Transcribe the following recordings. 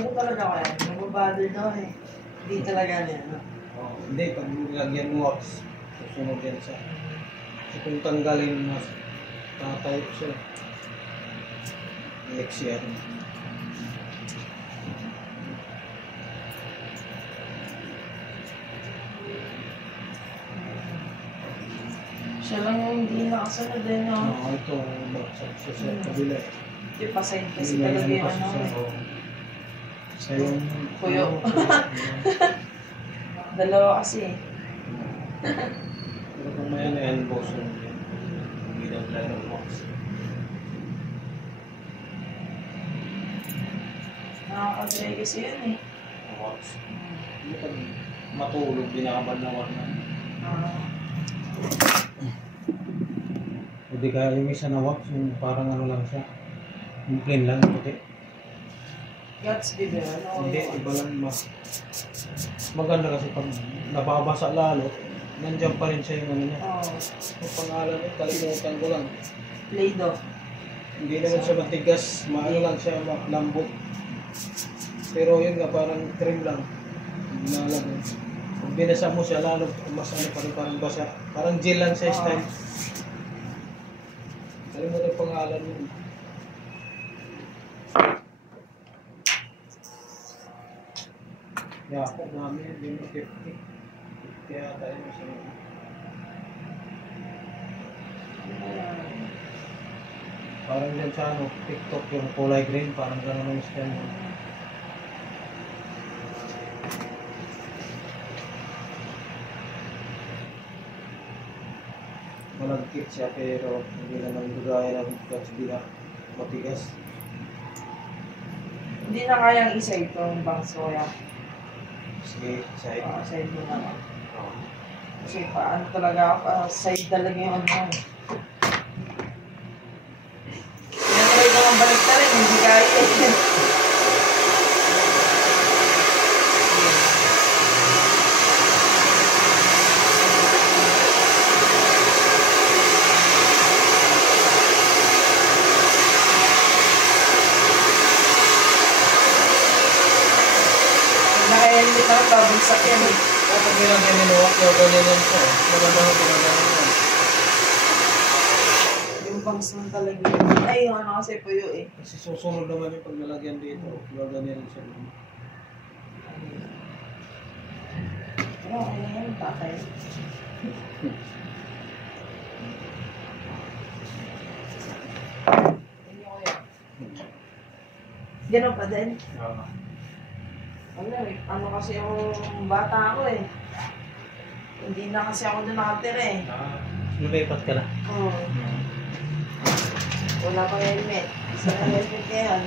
Ano talaga kaya? Nababother daw eh. Hindi talaga niya, no? Oh, hindi, pag nilagyan mo wax, susunod yan siya. So kung tanggalin mo, tatayo siya. Lex yan. Siya lang yung hindi nakasunod eh, no? Oo, ito, sa kabila. Hindi pa side kasi talaga yung ano eh. Sa yung... Kuyo. Dalawa kasi eh. Pero kung may elbows yun, hindi daw tayo ng wax. Nakakadry kasi yun eh. Wax. Hindi pag matulog, binabanawar na. Hindi kaya yung isa na wax, yung parang ano lang siya. Yung plain lang, puti. Gatsby ba yan? Hindi, iba lang mas. Maganda kasi pag nababasa lalo, nandiyan pa rin siya yung ano niya. Oo. Yung pangalan niya, kalimutan ko lang. Play-Doh. Hindi naman siya matigas, maano lang siya, lambot. Pero yun nga, parang trim lang. Nalagay. Pag binasa mo siya, lalo mas ano pa rin, parang basa. Parang gel lang siya style. Kalimutan yung pangalan yun. Yako namin, hindi mo 50. Kaya tayo sa parang dyan sa ano, TikTok yung kulay green, parang gano'n ang style mo. Malagkit siya pero hindi naman gaya ng Gatsby na matigas. Hindi na kayang isa itong bangs soya. Sige, side. Side mo naman. Oo. Kasi paano talaga ako, side talaga yung ano. Sinatry ko ang balik na rin, hindi kaya eh. Naka-helmet na babagsak yan eh. Kapag nilagyan niluwak, yung ganyan yan siya. Maganda ko pinagalan yan. Yung bangs naman talaga yun. Ay, yung ano kasi puyo eh. Kasi susunod naman yung pag nilagyan dito. Ganyan siya. Pero okay na yan, tatay. Ganun pa din? Oo. Ano kasi ako, bata ako eh. Hindi na kasi ako doon nakatira eh. Lumipat ka na. Oo. Wala pang helmet. Isa na helmet ngayon.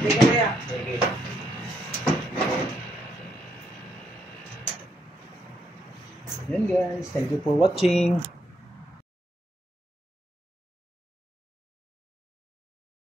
Hindi ka kaya. Sige. Yan guys, thank you for watching.